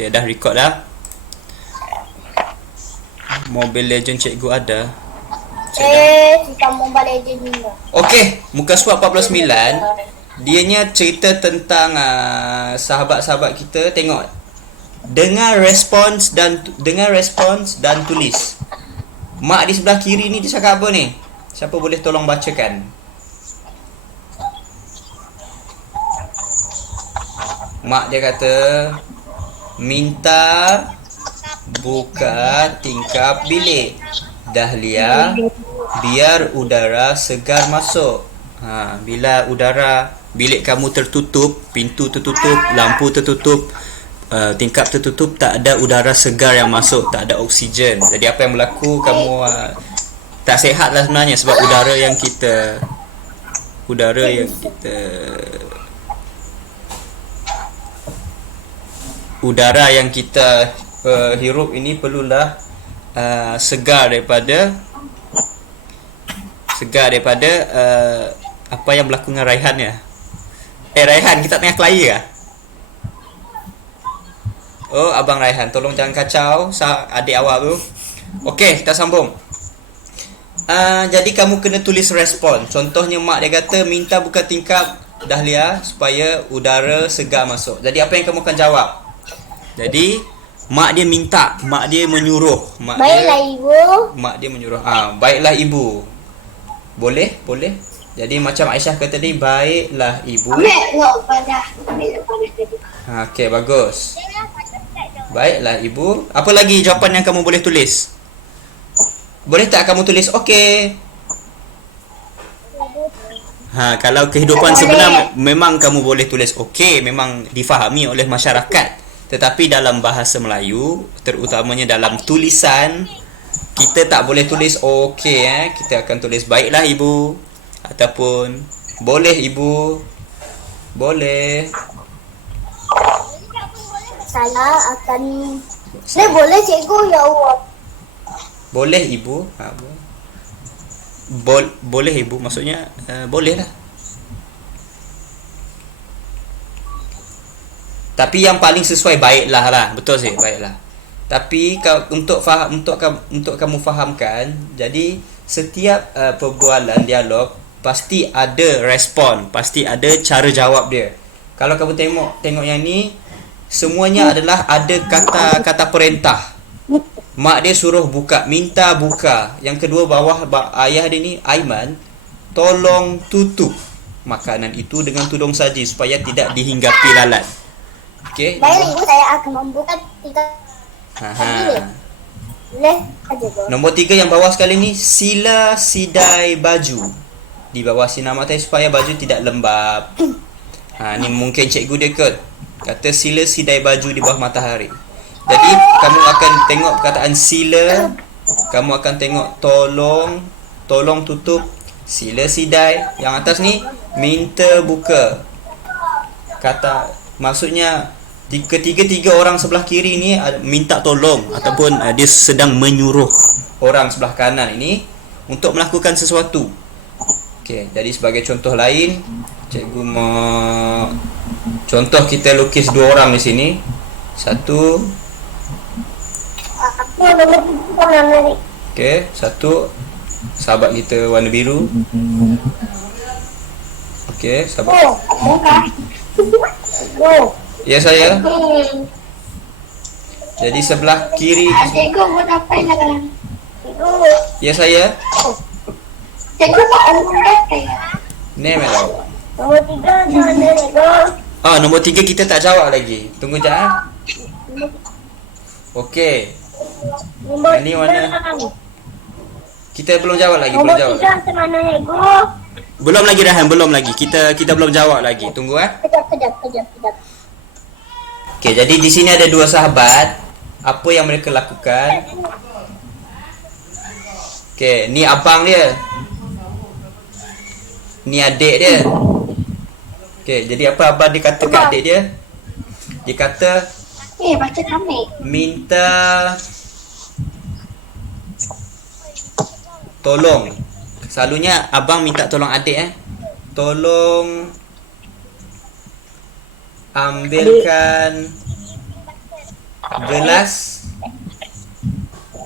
Okay, dah record dah. Mobile Legend cikgu ada. Kita Mobile Legend ni. Okay, muka surat 49. Dianya cerita tentang sahabat-sahabat kita. Tengok, dengar respons dan tulis. Mak di sebelah kiri ni dia cakap apa ni? Siapa boleh tolong bacakan? Mak dia kata, minta buka tingkap bilik Dahlia biar udara segar masuk. Bila udara bilik kamu tertutup, pintu tertutup, lampu tertutup, tingkap tertutup, tak ada udara segar yang masuk, tak ada oksigen. Jadi apa yang berlaku, kamu tak sihat lah sebenarnya, sebab udara yang kita hirup ini perlulah segar daripada apa yang berlaku dengan Raihan ya. Raihan, kita tengah kelaya kah? Oh, Abang Raihan, tolong jangan kacau adik awak tu. Okey, kita sambung. Jadi kamu kena tulis respon. Contohnya mak dia kata minta buka tingkap Dahlia supaya udara segar masuk. Jadi apa yang kamu akan jawab? Jadi mak dia minta, mak dia menyuruh. Baiklah ibu. Mak dia menyuruh. Baiklah ibu. Boleh? Jadi macam Aisyah kata tadi, baiklah ibu. Okey, bagus. Baiklah ibu. Apa lagi jawapan yang kamu boleh tulis? Boleh tak kamu tulis okey? Kalau kehidupan sebenar memang kamu boleh tulis okey, memang difahami oleh masyarakat. Tetapi dalam bahasa Melayu, terutamanya dalam tulisan, kita tak boleh tulis okey. Kita akan tulis baiklah ibu, ataupun boleh ibu. Boleh. Saya akan boleh cikgu, ya Allah. Boleh ibu. Boleh ibu, maksudnya boleh lah. Tapi yang paling sesuai baiklah lah. Betul sih, baiklah. Tapi untuk kamu fahamkan, jadi setiap perbualan dialog pasti ada respon, pasti ada cara jawab dia. Kalau kamu tengok yang ni, semuanya adalah ada kata perintah. Mak dia suruh buka, minta buka. Yang kedua bawah ayah dia ni, Aiman, tolong tutup makanan itu dengan tudung saji supaya tidak dihinggapi lalat. Okey. Baik ibu, saya akan membuka tiga. Boleh aja bu. Nombor 3 yang bawah sekali ni, sila sidai baju. Di bawah sinar matahari supaya baju tidak lembab. Ni mungkin cikgu dia kata sila sidai baju di bawah matahari. Jadi kamu akan tengok perkataan sila, kamu akan tengok tolong tutup, sila sidai. Yang atas ni minta buka. Maksudnya ketiga orang sebelah kiri ni minta tolong, ataupun dia sedang menyuruh orang sebelah kanan ini untuk melakukan sesuatu. Okey, jadi sebagai contoh lain, cikgu contoh kita lukis 2 orang di sini. Satu. Okey, satu sahabat kita warna biru. Okey, sahabat. Ya saya. Jadi sebelah kiri. Cikgu buat apa ni? Ya saya. Cikgu buat apa ya? Ni memang. Nombor 3 mana cikgu? Nombor 3 kita tak jawab lagi. Tunggu jap. Okey. Nombor ini mana? Kita belum jawab lagi. Nombor 3 mana cikgu? Belum lagi Rahan, belum lagi. Kita belum jawab lagi. Tunggu Kejap. Okey, jadi di sini ada 2 sahabat. Apa yang mereka lakukan? Okey, ni abang dia. Ni adik dia. Okey, jadi apa abang dia kata kat adik dia? Dia kata, baca kami. minta tolong. Selalunya abang minta tolong adik tolong ambilkan Gelas.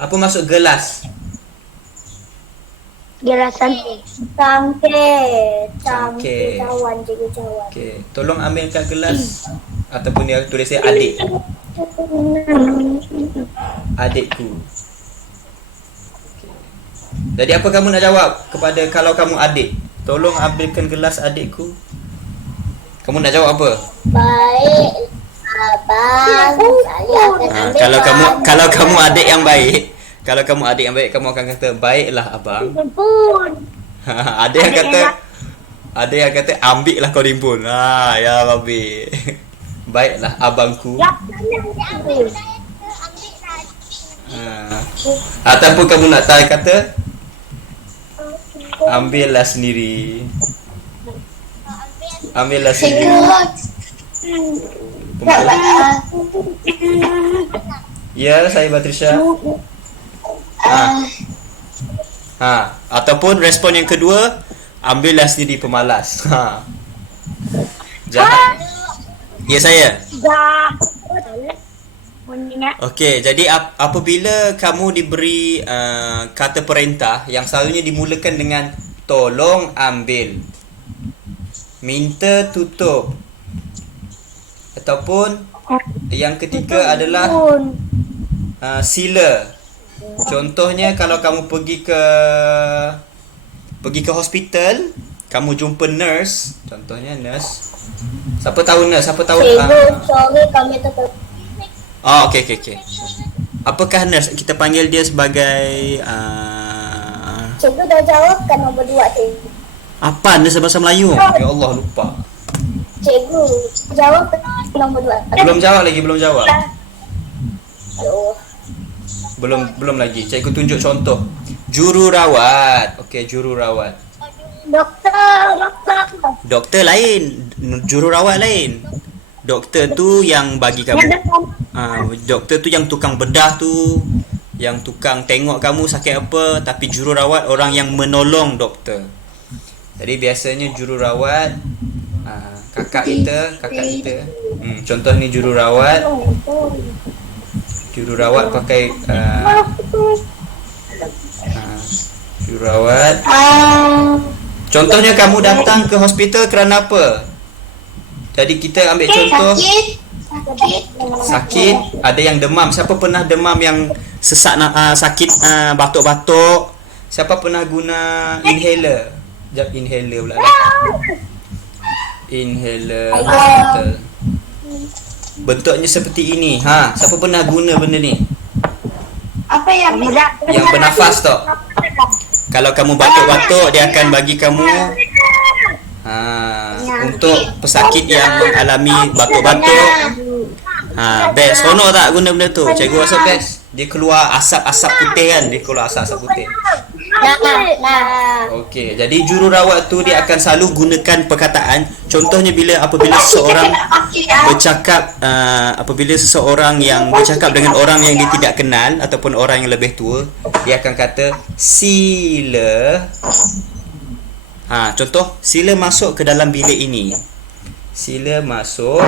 Apa maksud gelas? Gelasan. Cangkir. Cangkir. Cawan, cikgu cawan. Okey, tolong ambilkan gelas. Ataupun dia tulis saya adik. Adikku. Okey. Jadi apa kamu nak jawab kepada kalau kamu adik? Tolong ambilkan gelas adikku. Kamu nak jawab apa? Baik. Abang, saya akan ambil. Kalau kamu adik yang baik, kalau kamu adik yang baik, kamu akan kata baiklah abang. Pun. Ada yang kata ambil lah kau rimbun. Ya babi. Baiklah abangku. Ataupun kamu nak tahu kata ambillah sendiri. Ambillah sendiri. Ya, saya Batrisha. Ataupun respon yang kedua, ambillah sendiri pemalas. Jahat. Ya saya. Okey, jadi apabila kamu diberi kata perintah yang selalunya dimulakan dengan tolong ambil, minta tutup, ataupun yang ketiga adalah sila. Contohnya kalau kamu pergi ke hospital, kamu jumpa nurse, contohnya nurse. Siapa tahu nurse? Siapa tahu? Sorry, kami tetap. Okey. Apakah nurse kita panggil dia sebagai Cikgu dah jawab kan nombor 2 cikgu. apa nurse bahasa Melayu? Ya Allah, lupa. Cikgu jawab nombor 2. Belum jawab. Aduh. Belum lagi. Cikgu tunjuk contoh. Jururawat. Okey, jururawat. Doktor lain, jururawat lain. Doktor tu yang bagi kamu. Doktor tu yang tukang bedah tu, yang tukang tengok kamu sakit apa, tapi jururawat orang yang menolong doktor. Jadi biasanya jururawat kakak kita. Contoh ni jururawat. Jururawat pakai jururawat. Contohnya kamu datang ke hospital kerana apa? Jadi kita ambil contoh sakit, ada yang demam. Siapa pernah demam yang sesak sakit batuk-batuk? Siapa pernah guna inhaler? Inhaler pula. Inhaler. Betul. Bentuknya seperti ini. Siapa pernah guna benda ni? Apa yang Yang bernafas tu. Kalau kamu batuk-batuk, dia akan bagi kamu untuk pesakit yang mengalami batuk-batuk. Best. Seronok tak guna benda tu? Cikgu rasa best. Dia keluar asap-asap putih kan? Dia keluar asap-asap putih. Okey, jadi jururawat tu dia akan selalu gunakan perkataan. Contohnya apabila seseorang bercakap dengan orang yang dia tidak kenal ataupun orang yang lebih tua, dia akan kata sila. Contoh, sila masuk ke dalam bilik ini. Sila masuk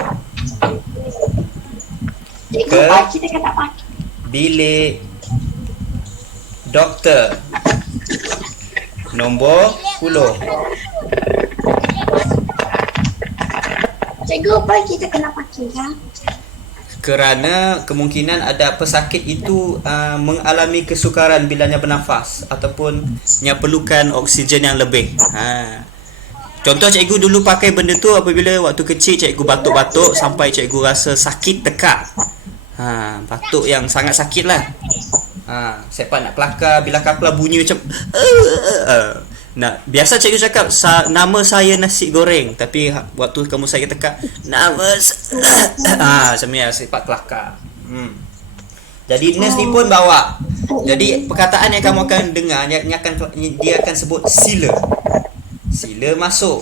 ke bilik doktor nombor 10. Cikgu, apa kita kena pakai kan? Kerana kemungkinan ada pesakit itu mengalami kesukaran bilanya bernafas ataupun yang perlukan oksigen yang lebih. Contoh cikgu dulu pakai benda tu apabila waktu kecil cikgu batuk-batuk sampai cikgu rasa sakit tekak. Batuk yang sangat sakit lah. Siapa nak kelakar, bila kelakar bunyi macam biasa cikgu cakap nama saya nasi goreng, tapi waktu kamu saya tekak nama macam ni sifat kelakar. Jadi nurse ni pun bawa. Jadi perkataan yang kamu akan dengar dia akan sebut sila. Sila masuk.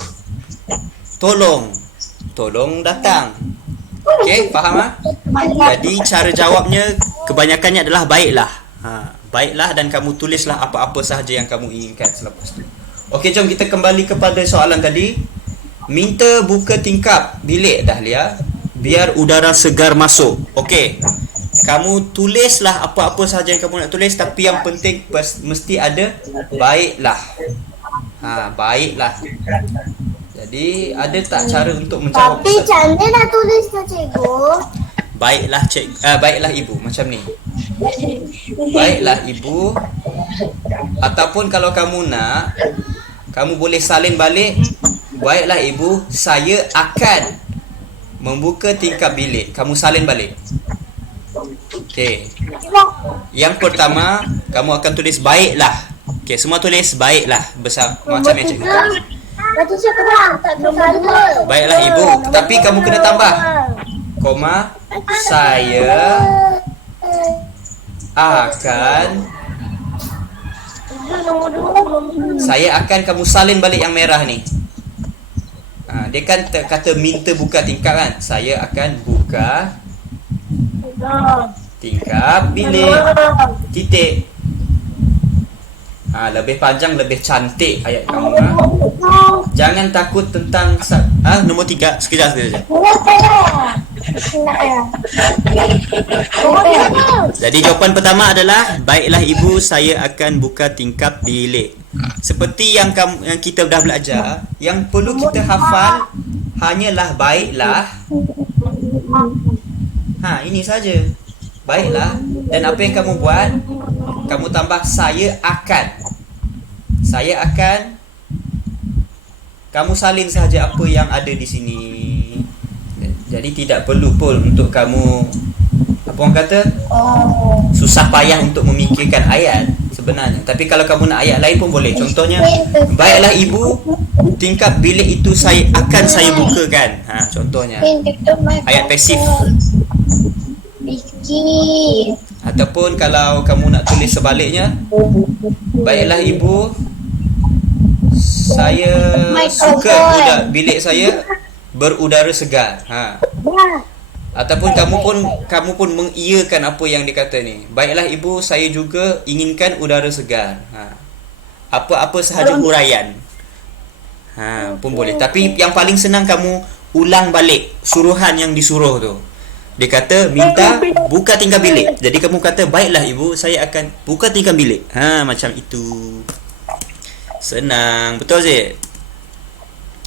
Tolong datang. Okey, faham Jadi cara jawabnya kebanyakannya adalah baiklah. Baiklah, dan kamu tulislah apa-apa sahaja yang kamu inginkan selepas tu. Okey, jom kita kembali kepada soalan tadi. Minta buka tingkap bilik Dahlia biar udara segar masuk. Okey. kamu tulislah apa-apa sahaja yang kamu nak tulis, tapi yang penting mesti ada baiklah. Baiklah. Jadi ada tak cara untuk menjawab? Tapi macam mana nak tulis tu cikgu? Baiklah ibu, macam ni. Baiklah ibu. Ataupun kalau kamu nak, kamu boleh salin balik. Baiklah ibu, saya akan membuka tingkap bilik. Kamu salin balik. Okey. Yang pertama, kamu akan tulis baiklah. Okey, semua tulis baiklah besar macam yang cikgu kata. Baca sekarang tak betul. Baiklah ibu, tapi kamu kena tambah koma, saya akan kamu salin balik yang merah ni. Dia kan kata minta buka tingkap kan. Saya akan buka tingkap bilik. Titik. Lebih panjang, lebih cantik ayat kamu. Jangan takut tentang nombor 3. Sekejap. Jadi jawapan pertama adalah baiklah ibu, saya akan buka tingkap bilik. Seperti yang kita dah belajar, yang perlu kita hafal hanyalah baiklah. Ini saja. Baiklah. Dan apa yang kamu buat? Kamu tambah saya akan. Kamu salin sahaja apa yang ada di sini. Jadi tidak perlu pun untuk kamu susah payah untuk memikirkan ayat sebenarnya. Tapi kalau kamu nak ayat lain pun boleh. Contohnya, baiklah ibu, tingkap bilik itu saya bukakan. Contohnya ayat pasif. Ataupun kalau kamu nak tulis sebaliknya, baiklah ibu, saya suka bilik saya berudara segar. Ataupun kamu pun mengiyakan apa yang dikata ni. Baiklah ibu, saya juga inginkan udara segar. Apa-apa sahaja huraian. Pun boleh. Tapi yang paling senang kamu ulang balik suruhan yang disuruh tu. Dia kata minta buka tingkap bilik. Jadi kamu kata baiklah ibu, saya akan buka tingkap bilik. Macam itu. Senang, betul Zid?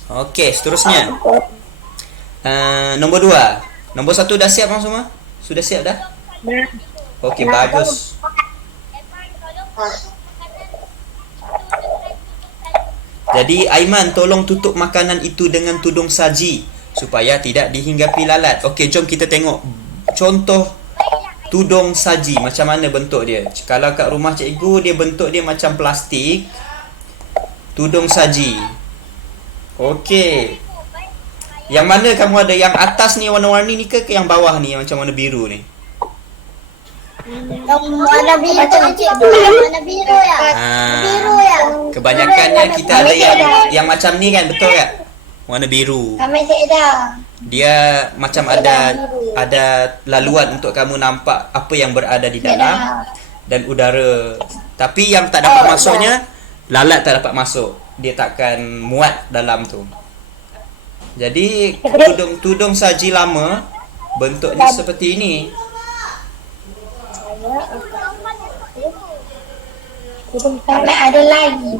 Okey, seterusnya. Nombor 2. Nombor 1 dah siap orang semua? Sudah siap dah? Okey, bagus. Jadi Aiman, tolong tutup makanan itu dengan tudung saji supaya tidak dihinggapi lalat. Okey, jom kita tengok contoh tudung saji. Macam mana bentuk dia? Kalau kat rumah cikgu, dia bentuk dia macam plastik. Tudung saji. Okey. Yang mana kamu ada? Yang atas ni warna-warni ni ke yang bawah ni yang macam warna biru ni? Warna biru cikgu. Warna biru ya. Biru ya. Kebanyakannya kita ada yang macam ni kan, betul tak? Warna biru. Kami dah. Dia macam ada laluan untuk kamu nampak apa yang berada di dalam dan udara. Tapi yang tak dapat masuknya, lalat tak dapat masuk. Dia takkan muat dalam tu. Jadi tudung saji lama bentuknya seperti ini. Ada lagi.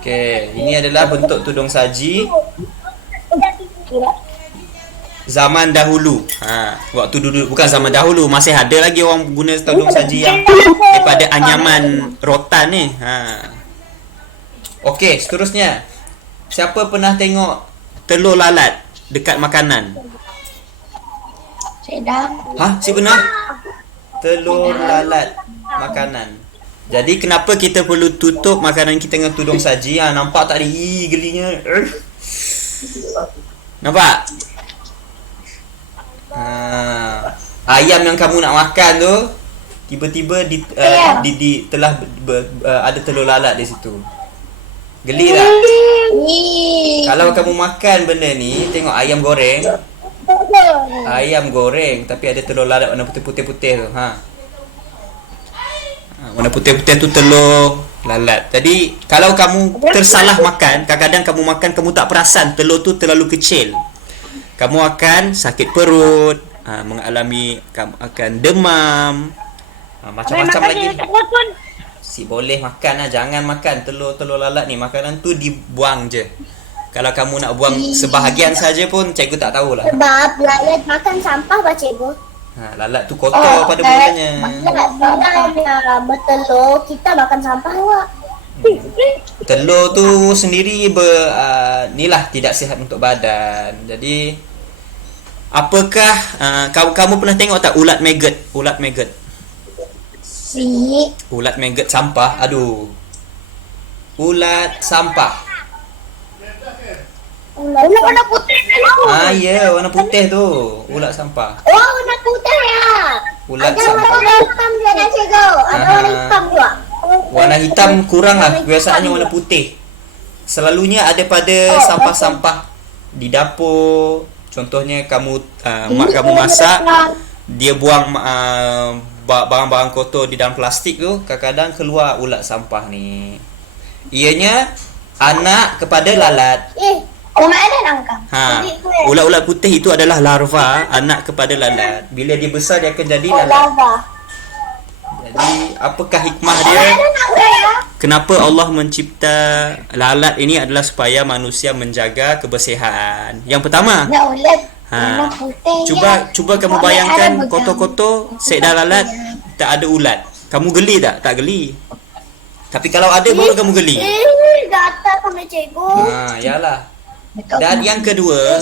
Okey, ini adalah bentuk tudung saji zaman dahulu. Waktu dulu, bukan zaman dahulu, masih ada lagi orang guna tudung saji yang daripada anyaman rotan ni. Okey, seterusnya. Siapa pernah tengok telur lalat dekat makanan? Saya dah. Si pernah? Telur lalat makanan. Jadi kenapa kita perlu tutup makanan kita dengan tudung saji? Nampak tak ada? Gelinya. Nampak? Ayam yang kamu nak makan tu tiba-tiba telah ada telur lalat di situ. Geli tak? Kalau kamu makan benda ni, tengok ayam goreng. Ayam goreng tapi ada telur lalat warna putih-putih tu. Warna putih-putih tu telur lalat. Jadi kalau kamu tersalah makan, kadang-kadang kamu makan kamu tak perasan telur tu terlalu kecil, kamu akan sakit perut, mengalami, kamu akan demam, macam-macam lagi. Si boleh makan lah, jangan makan telur lalat ni. Makanan tu dibuang je. Kalau kamu nak buang sebahagian saja pun cikgu tak tahulah. Sebab lalat makan sampah bah cikgu. Lalat tu kotor pada mulanya. Lalat bertelur, kita makan sampah awak. Telur tu sendiri nilah tidak sihat untuk badan. Jadi apakah kamu pernah tengok tak ulat maggot? Ulat maggot sampah. Aduh. Ulat sampah. Ulat warna putih tu. Ya, warna putih tu. Ulat sampah. Oh, warna putih ya. Ulat ada sampah. warna hitam juga cikgu. Ada warna hitam juga. Warna hitam kurang lah. Biasanya warna putih. Selalunya ada pada sampah-sampah di dapur. Contohnya mak kamu masak, dia buang barang-barang kotor di dalam plastik tu, kadang-kadang keluar ulat sampah ni. Ianya anak kepada lalat. Mana nangkap? Ulat-ulat putih itu adalah larva, anak kepada lalat. Bila dia besar dia akan jadi lalat. Jadi apakah hikmah dia? Kenapa Allah mencipta lalat ini adalah supaya manusia menjaga kebersihan. Yang pertama, cuba kamu bayangkan kotor-kotor, seekor lalat, tak ada ulat. Kamu geli tak? Tak geli. Tapi kalau ada baru kamu geli. Gatal sama cikgu. Yalah. Dan yang kedua,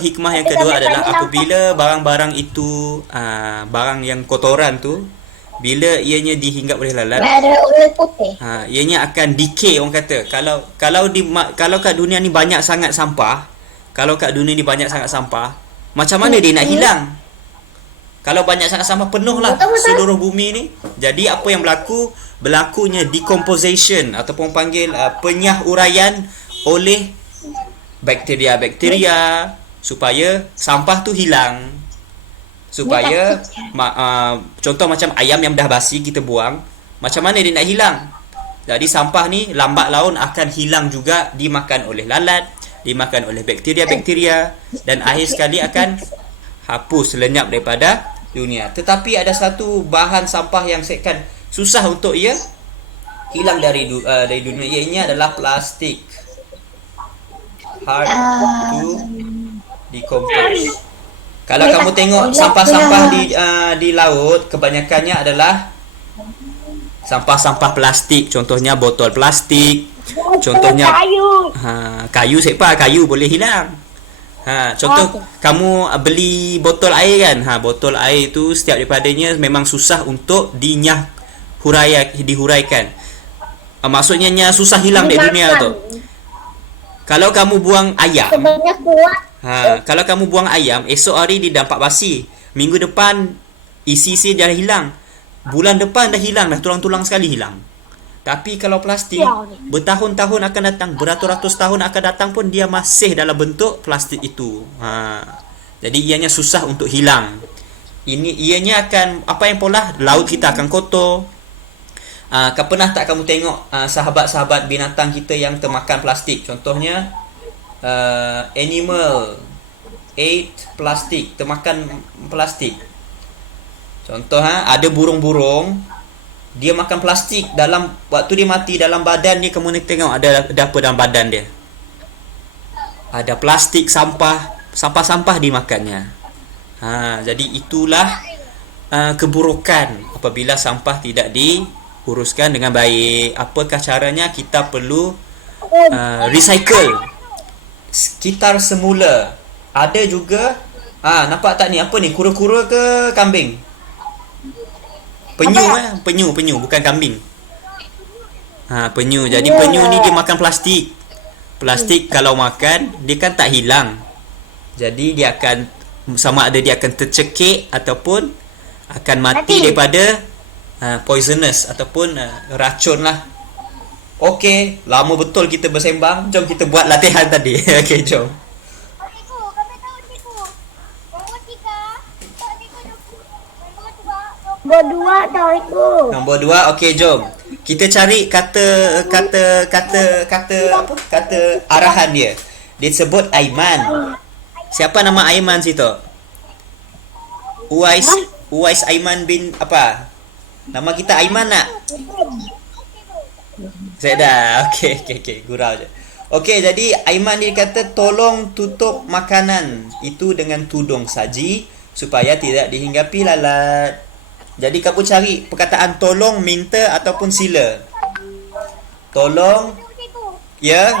hikmah yang kedua adalah apabila barang-barang itu, barang yang kotoran tu, bila ianya dihinggap oleh lalat, ianya akan decay, orang kata. Kalau kat dunia ni banyak sangat sampah, macam mana dia nak hilang? Kalau banyak sangat sampah, penuh lah seluruh bumi ni. Jadi apa yang berlakunya decomposition ataupun panggil penyahuraian oleh bakteria-bakteria supaya sampah tu hilang. Supaya contoh macam ayam yang dah basi kita buang, macam mana dia nak hilang? Jadi sampah ni lambat laun akan hilang juga, dimakan oleh lalat, dimakan oleh bakteria-bakteria, dan akhir sekali akan hapus, lenyap daripada dunia. Tetapi ada satu bahan sampah yang sekan susah untuk ia hilang dari dunia, ianya adalah plastik. Hard to decompose. Kalau kamu tengok sampah-sampah di laut, kebanyakannya adalah sampah-sampah plastik. Contohnya botol plastik. Contohnya kayu kayu boleh hilang. Contoh kamu beli botol air kan. Botol air tu setiap daripadanya memang susah untuk dihuraikan. Maksudnya susah hilang di dunia tu. Kalau kamu buang ayam, kalau kamu buang ayam, esok hari dia dampak basi. Minggu depan isi dah hilang. Bulan depan dah hilang, dah tulang-tulang sekali hilang. Tapi kalau plastik, bertahun-tahun akan datang, beratus-ratus tahun akan datang pun dia masih dalam bentuk plastik itu. Jadi ianya susah untuk hilang. Ianya akan, apa yang pola, laut kita akan kotor. Pernah tak kamu tengok sahabat-sahabat binatang kita yang termakan plastik? Contohnya animal ate plastik, termakan plastik. Contoh ada burung-burung, dia makan plastik. Dalam waktu dia mati, dalam badan dia, kamu tengok ada apa dalam badan dia? Ada plastik, sampah dimakannya. Jadi itulah keburukan apabila sampah tidak diuruskan dengan baik. Apakah caranya? Kita perlu recycle sekitar semula. Ada juga nampak tak ni, apa ni, kura-kura ke kambing? Penyu bukan kambing. Penyu. Jadi penyu ni dia makan plastik. Plastik kalau makan dia kan tak hilang. Jadi dia akan, sama ada dia akan tercekik ataupun akan mati daripada poisonous ataupun racun lah. Okey, lama betul kita bersembang. Jom kita buat latihan tadi. Okey, jom. Nombor 2. Okey, jom. Kita cari kata arahan dia. Dia sebut Aiman. Siapa nama Aiman situ? Uwais Aiman bin apa? Nama kita Aiman nak? Saya dah. Okey. Gurau je. Okey, jadi Aiman dia kata tolong tutup makanan itu dengan tudung saji supaya tidak dihinggapi lalat. Jadi kamu cari perkataan tolong, minta ataupun sila. Tolong. Ya.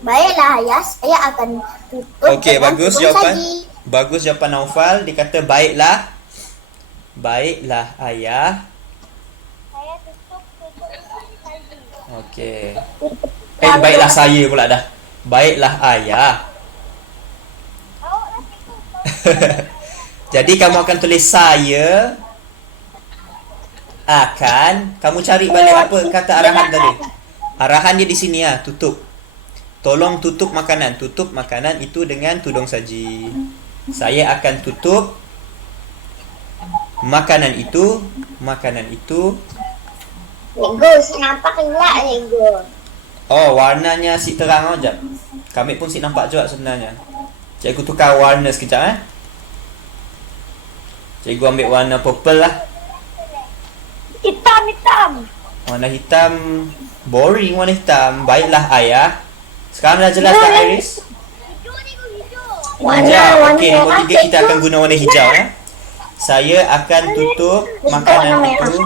Baiklah ayah, saya akan tutup. Okey, dengan bagus tudung jawapan. saji. Bagus jawapan Naufal. Dia kata baiklah. Baiklah ayah. Saya tutup saji. Okey. Baiklah saya pula dah. Baiklah ayah. Jadi kamu akan tulis saya akan. Kamu cari balik apa kata arahan tadi. Arahan dia di sini ya, tutup. Tolong tutup makanan. Tutup makanan itu dengan tudung saji. Saya akan tutup makanan itu. Lego, saya nampak gelap Lego. Oh, warnanya si terang sekejap. Kami pun si nampak juga sebenarnya. Cikgu tukar warna sekejap Cikgu ambil warna purple lah. Hitam. Warna hitam. Boring warna hitam. Baiklah ayah. Sekarang dah jelas tak Iris? Hijau. Okey, nombor 3 kita akan guna warna hijau Saya akan tutup makanan itu